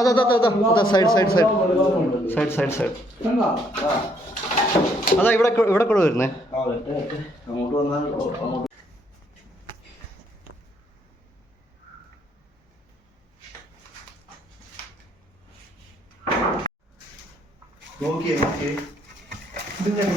അതാ സൈഡ് അതാ ഇവിടെ കൂടെ വരുന്നേ. അങ്ങോട്ട് വന്നാൽ അങ്ങോട്ട് ഓക്കെ ഇത് ഞാൻ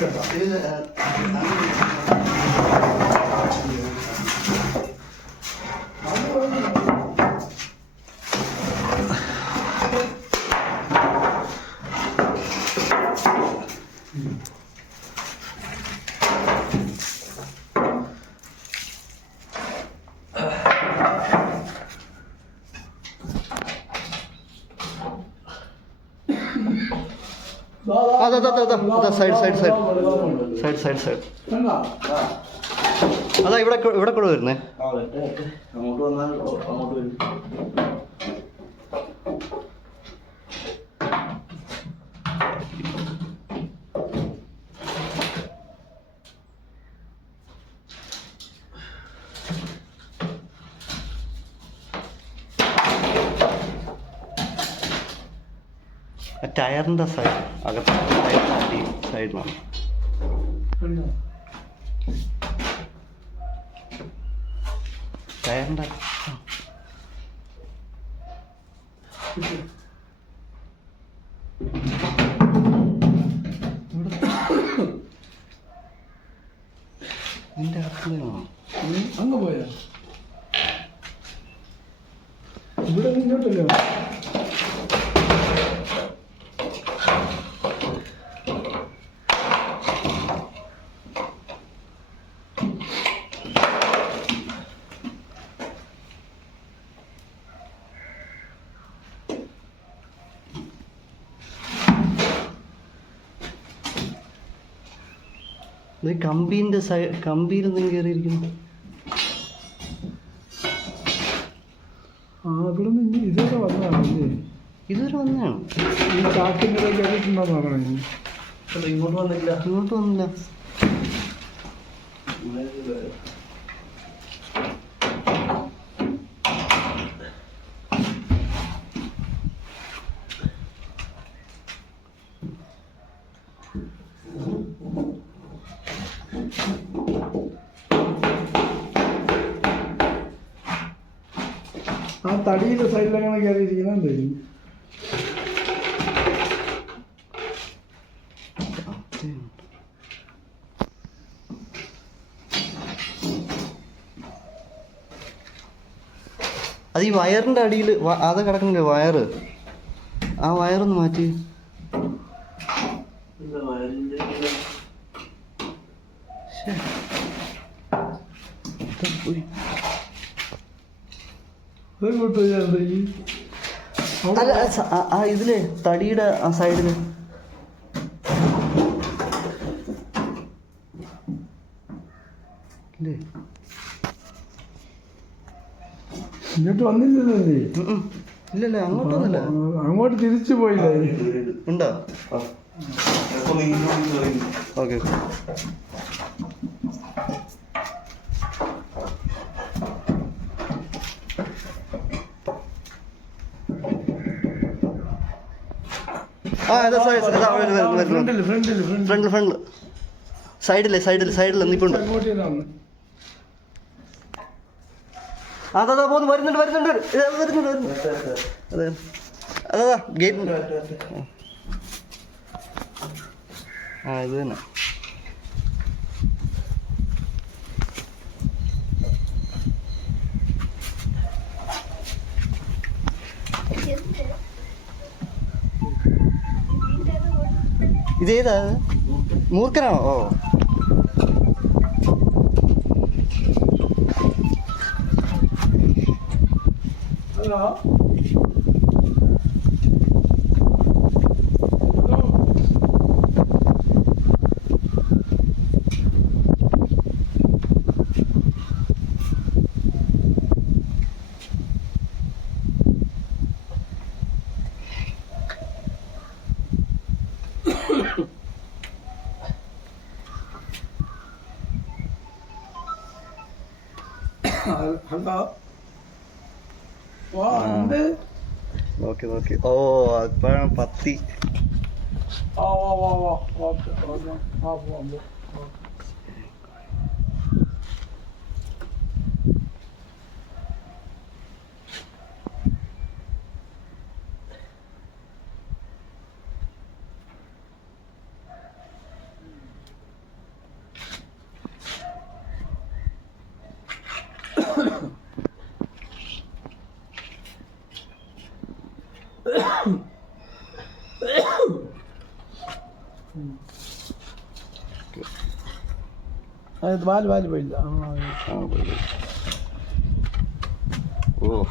സൈഡ് അതാ ഇവിടെ കൂടെ വരുന്നേ. അങ്ങോട്ട് വന്നാൽ അങ്ങോട്ട് വരും. ടയറിൻ്റെ സൈഡ് അകത്ത് സൈഡിലാണ്. ടയറിൻ്റെ ഇതിൻ്റെ അകത്തുനിന്നാണോ അങ്ങ് പോയാ? ഇവിടെ ഇങ്ങോട്ടല്ലോ. ഇത് കമ്പീൻ്റെ കമ്പിയിൽ എന്തെങ്കിലും കയറിയിരിക്കുന്നു. അവിടെ നിന്ന് ഇതുവരെ വന്നതാണല്ലേ? ഇതുവരെ വന്നതാണ്. ഈ ചാക്കിൻ്റെ കയറിയിട്ടുണ്ടെന്ന് പറഞ്ഞു. ഇങ്ങോട്ട് വന്നില്ല. ഇങ്ങോട്ട് വന്നില്ല. ആ തടിയുടെ സൈഡിലങ്ങനെ കയറിയിരിക്കുന്ന എന്തായാലും അത് ഈ വയറിൻ്റെ അടിയിൽ അത് കിടക്കുന്നില്ലേ വയറ്, ആ വയറൊന്ന് മാറ്റി. അല്ല ആ ഇതിലെ തടിയുടെ ആ സൈഡില് ഇല്ലേ? ഇങ്ങോട്ട് വന്നില്ലല്ലേ? ഇല്ലല്ലേ, അങ്ങോട്ടൊന്നുമില്ല. അങ്ങോട്ട് തിരിച്ചു പോയില്ലേ? ഉണ്ടോ? ഓക്കെ. ആ ഫ്രണ്ടില് സൈഡില് നിൽപ്പുണ്ട്. അതാ വരുന്നുണ്ട് അതെ അതാ ഗേറ്റ്. ആ ഇത് തന്നെ. ഇതേതാ? മൂർഖനാണോ? ഓ ഹലോ ഹലോ. നോക്കി നോക്കി. ഓ അപ്പോഴാണ് പത്തി. വാ വാ വാ വാ ഓക്കെ ഓക്കെ ആ പോവാം പോ. അത് വാല് പോയില്ല. ആ പോയി. ഓ